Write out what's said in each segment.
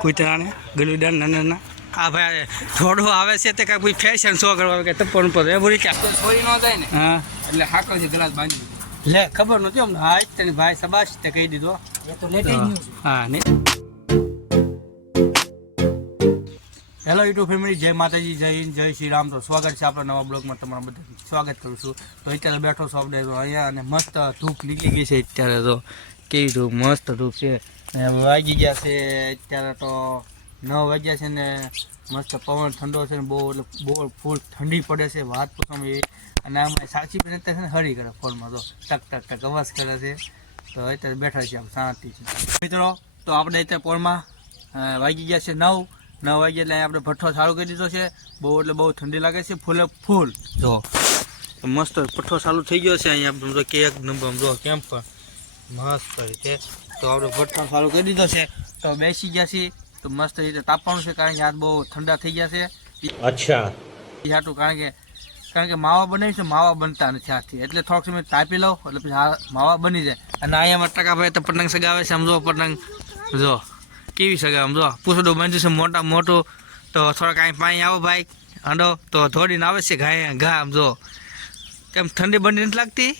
કૂતરાને ગલુડા નાના આ ભાઈ થોડો આવે છે તે કાંઈ કોઈ ફેશન શો કરવા કે તપન પર એ બોલી ક્યાં છોરી ન જાય ને હા એટલે હાકલથી ગ્લાસ બાંધી લે ખબર નહોતી અમને હા તને ભાઈ સબાશ તે કહી દીધો એ તો લેટ જ ન્યૂઝ હા ને હેલો યુટ્યુબ ફેમિલી જય માતાજી જય હિન્દ જય શ્રી રામ તો સ્વાગત છે આપણા નવા બ્લોગમાં તમારા બધા સ્વાગત કરું છું તો અત્યારે બેઠો છું આપણે અહીંયા અને મસ્ત ધૂપ નીકળી ગઈ છે અત્યારે તો કેવી ધૂપ મસ્ત ધૂપ છે અને વાગી ગયા છે અત્યારે તો 9 વાગ્યા છે ને મસ્ત પવન ઠંડો છે ને બહુ એટલે બહુ ફૂલ ઠંડી પડે છે વાત પૂછવામાં એવી અને આમાં સાચી પણ અત્યારે છે ને હરી કરે ફોનમાં તો ટક ટક ટક અવાજ કરે છે તો અત્યારે બેઠા છીએ આમ શાંતિ છે મિત્રો તો આપણે અત્યારે પોળમાં વાગી ગયા છે 9 વાગે એટલે આપણે ભઠ્ઠો ચાલુ કરી દીધો છે બહુ એટલે બહુ ઠંડી લાગે છે ફૂલે ફૂલ જો મસ્ત ભઠ્ઠો ચાલુ થઈ ગયો છે અહીંયા જો કે એક નંબર જો કેમ પણ મસ્ત રીતે તો આપણે ભઠ્ઠો ચાલુ કરી દીધો છે તો બેસી ગયા છીએ તો મસ્ત રીતે તાપવાનું છે કારણ કે હાથ બહુ ઠંડા થઈ ગયા છે અચ્છા એ હાટું કારણ કે માવા બનાવી છે માવા બનતા નથી હાથથી એટલે થોડોક સમય તાપી લઉં એટલે પછી માવા બની જાય અને અહીંયા ટકાભાઈ તો પતંગ સગાવે છે સમજો પતંગ જો કેવી સગાવે સમજો પૂછડું બાંધ્યું છે મોટા મોટું તો થોડાક અહીં પાણી આવો ભાઈ હાંડો તો થોડીને આવે છે ઘા સમજો કેમ ઠંડી બંડી નથી લાગતી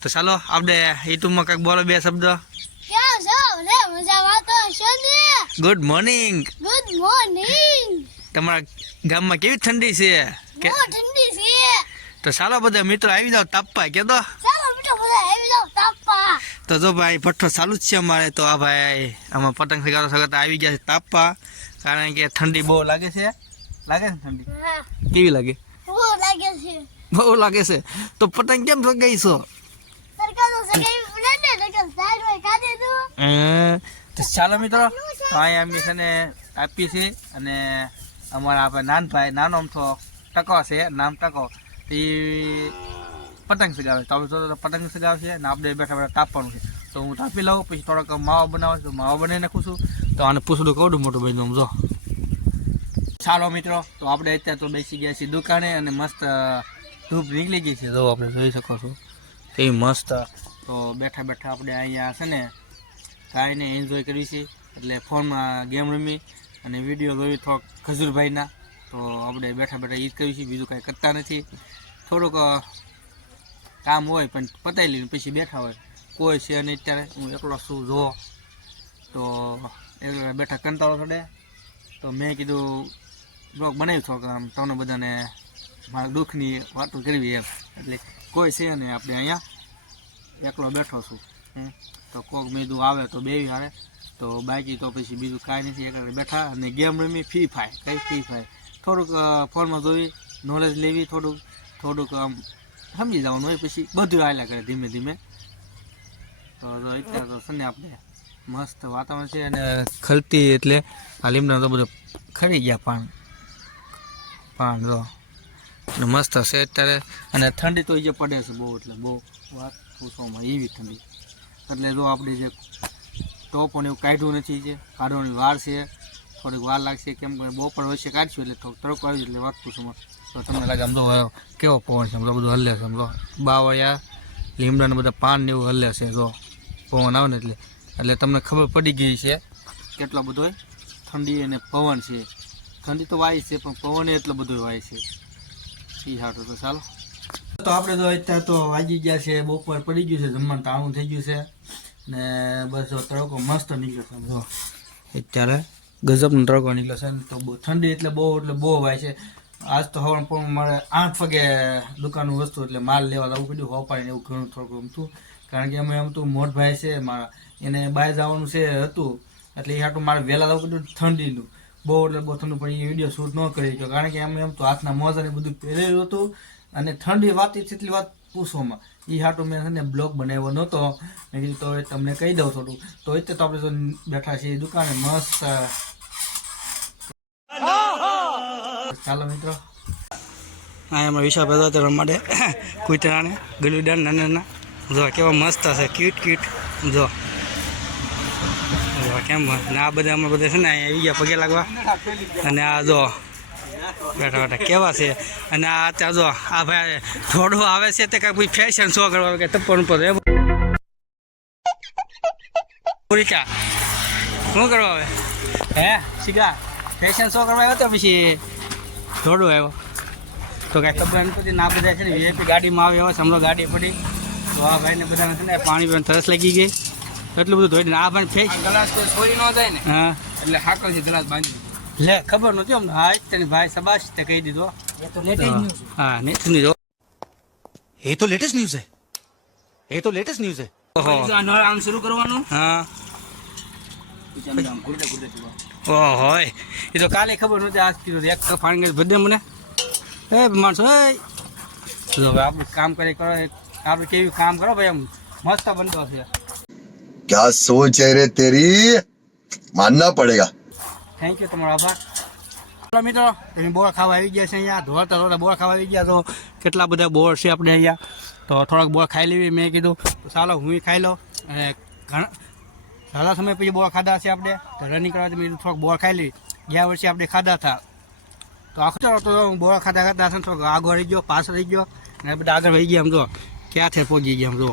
તો ચાલો આપણે યુટ્યુબમાં કંઈક બોલો બે શબ્દ ગુડ મોર્નિંગ તમારા ગામમાં કેવી ઠંડી છે તો ચાલો બધા મિત્રો આવી જાવ તાપવા કે તો જો ભાઈ ભઠ્ઠો ચાલુ જ છે અમારે તો આ ભાઈ આમાં પતંગ સગાતા આવી ગયા છે તાપવા કારણ કે ઠંડી બહુ લાગે છે ને ઠંડી કેવી લાગે બહુ લાગે છે તો પતંગ કેમ સગાઈ છો તો ચાલો મિત્રો તો અહીંયા અમે છે ને આપીએ છીએ અને અમારા આપણે નાનભાઈ નાનો અમથો ટકો છે નામ ટકો એ પતંગ સગાવે તો આપણે તો પતંગ સગાવે છે ને આપણે બેઠા બેઠા તાપવાનું છે તો હું તાપી લઉં પછી થોડોક માવા બનાવું તો માવા બનાવી નાખું છું તો આને પૂછડું કવડું મોટું ભાઈ સમજો ચાલો મિત્રો તો આપણે અત્યારે તો બેસી ગયા છીએ દુકાને અને મસ્ત ધૂપ નીકળી ગઈ છે જો આપણે જોઈ શકો છો કેવી મસ્ત તો બેઠા બેઠા આપણે અહીંયા છે ને ખાઈને એન્જોય કરવી છે એટલે ફોનમાં ગેમ રમી અને વિડીયો જોઈ થોડોક ખજૂરભાઈના તો આપણે બેઠા બેઠા એ જ કરીએ છીએ બીજું કાંઈ કરતા નથી થોડુંક કામ હોય પણ પતાવી લઈને પછી બેઠા હોય કોઈ છે નહીં અત્યારે હું એકલો શું જોવો તો એકલા બેઠા કંટાળો ચડે તો મેં કીધું બ્લોગ બનાવ્યું થોડુંક આમ તમને બધાને મારા દુઃખની વાતો કરવી એમ એટલે કોઈ છે ને આપણે અહીંયા એકલો બેઠો છું તો કોક મેદું આવે તો બેવી હારે તો બાકી તો પછી બીજું કાંઈ નથી એકલા બેઠા અને ગેમ રમી ફ્રી ફાયર થોડુંક ફોનમાં જોઈ નોલેજ લેવી થોડુંક આમ સમજી જવાનું હોય પછી બધું આયલા કરે ધીમે ધીમે તો અત્યારે તો છે ને આપણે મસ્ત વાતાવરણ છે અને ખલતી એટલે આ લીમડા તો બધું ખરી ગયા પાન જો મસ્ત છે અત્યારે અને ઠંડી તો જે પડે છે બહુ એટલે બહુ વાત પૂછવામાં એવી ઠંડી એટલે જો આપણે જે ટોપોને એવું કાઢ્યું નથી જે કાઢવાની વાર છે થોડીક વાર લાગશે કેમ કે બપોર વચ્ચે કાઢશું એટલે તડકો આવી એટલે વાત પૂછવામાં તો તમને લાગે સમજો કેવો પવન છે સમજો બધું હલે છે સમજો બાવળિયા લીમડાને બધા પાન ને એવું હલે છે જો પવન આવે ને એટલે તમને ખબર પડી ગઈ છે કેટલો બધો ઠંડી અને પવન છે ઠંડી તો વાય છે પણ પવન એટલો બધો વાય છે એ હાટું તો ચાલો તો આપણે તો અત્યારે તો વાગી ગયા છે બપોર પડી ગયું છે જમવાનું તાણું થઈ ગયું છે ને બસ તડકો મસ્ત નીકળ્યો છે જો અત્યારે ગજબનો તડકો નીકળ્યો છે ને તો બહુ ઠંડી એટલે બહુ વાય છે આજ તો હવાનું પણ મારે 8 વાગે દુકાનનું વસ્તુ એટલે માલ લેવા જવું પડ્યું હોપાડીને એવું ઘણું થોડુંક ગમતું કારણ કે અમે એમ તો મોટભાઈ છે મારા એને બહાર જવાનું છે હતું એટલે એ હાટું મારે વહેલા જવું પડ્યું ઠંડીનું બહુ ઠંડુ પણ એ વિડીયો શૂટ ન કરી શક્યો કારણ કે એમ તો હાથના મોજાને બધું પહેરેલું હતું અને ઠંડી વાત એટલી વાત પૂછવામાં એ હાટું મેં છે ને બ્લોગ બનાવ્યો નહોતો મેં કીધું તો તમને કહી દઉં થોડું તો એટલે તો આપણે તો બેઠા છીએ દુકાને મસ્ત ચાલો મિત્રો હા એમાં વિશાળ બધા તો રમાડે કૂતરાને ગલુડા નાના જો કેવા મસ્ત છે ક્યુટ જો કેમ ને આ બધા અમે બધા છે ને અહીંયા આવી ગયા પગે લાગવા અને આ જો બેઠા કેવા છે અને આ ત્યાં જો આ ભાઈ થોડું આવે છે તે કાંઈ ફેશન શો કરવા કે તપન પર પૂરી ચા શું કરવા આવે હે શીખા ફેશન શો કરવા આવ્યો તો પછી દોડો આવ્યો તો કાંઈ ખબર નથી ના બધા છે ને વીઆઈપી ગાડીમાં આવે હવે હમણાં ગાડી પડી તો આ ભાઈને બધાને છે ને પાણી પીવાની તરસ લાગી ગઈ એટલું બધું ધોઈને આ ભાઈ ફેસ ગ્લાસ કોઈ છોડી ન જાય ને હા એટલે હાકલથી ગ્લાસ બાંધી લે ખબર નહોતી અમને હા તને ભાઈ સબાશ તે કહી દીધો એ તો લેટેસ્ટ ન્યૂઝ હા નહીં જો ये तो लेटेस्ट न्यूज है ये तो लेटेस्ट न्यूज है ઓહો આ નળ આમ શરૂ કરવાનું હા પછી આમ ગુડે ગુડે જુઓ ઓહો એ તો કાલે ખબર નહોતી આજ કીધું એક કપ પાણી બધે મને એ માણસો એ જો હવે આપણે કામ કરે કરો આપણે કેવું કામ કરો ભાઈ એમ મસ્ત બનતો છે क्या सोच है रे तेरी मानना पड़ेगा થેન્ક યુ તમારો આભાર ચાલો મિત્રો તમે બોર ખાવા આવી ગયા છે અહીંયા ધોળતા ધોળતા બોર ખાવા આવી ગયા તો કેટલા બધા બોર છે આપણે અહીંયા તો થોડાક બોર ખાઈ લેવી મેં કીધું તો ચાલો હું ખાઈ લઉં અને ઘણા સારા સમય પછી બોર ખાધા છે આપણે તો રનિંગ કરવા મેં થોડાક બોર ખાઈ લેવી ગયા વર્ષે આપણે ખાધા હતા તો આખો ચાલો તો હું બોર ખાધા ખાધા છે ને થોડોક આગળ રહી ગયો પાછળ રહી ગયો અને બધા આગળ રહી ગયા આમ જો ક્યાં છે પહોંચી ગયા આમ જો